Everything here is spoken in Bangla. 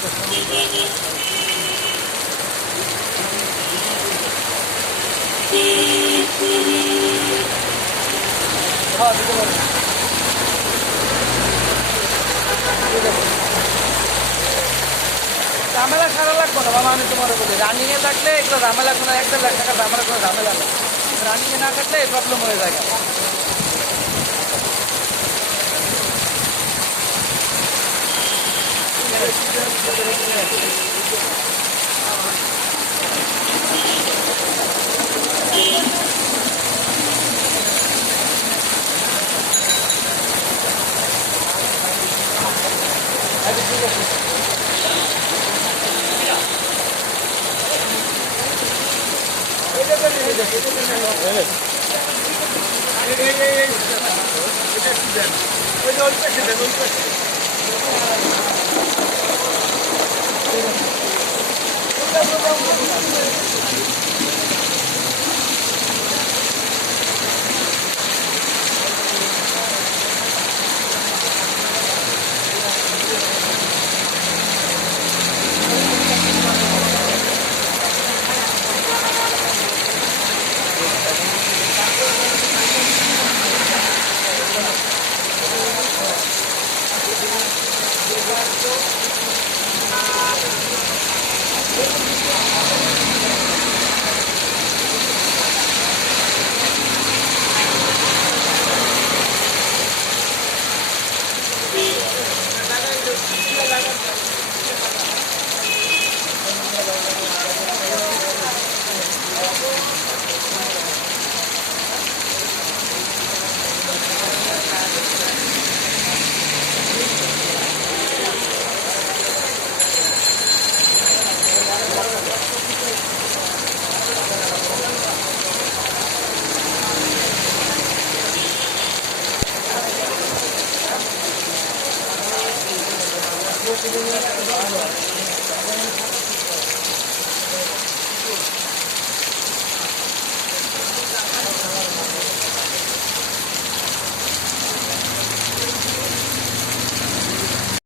ঝামেলা খারাপ লাগবো না বাবা, আমি তোমার বলি রানিংয়ে থাকলে এগুলো ঝামেলা কোনো 1-1.5 লাখ টাকা ঝামেলা কোনো ঝামেলা নেই। রানিংয়ে না থাকলে এই প্রবলেম হয়ে যায়। ঠিক আছে। Thank you.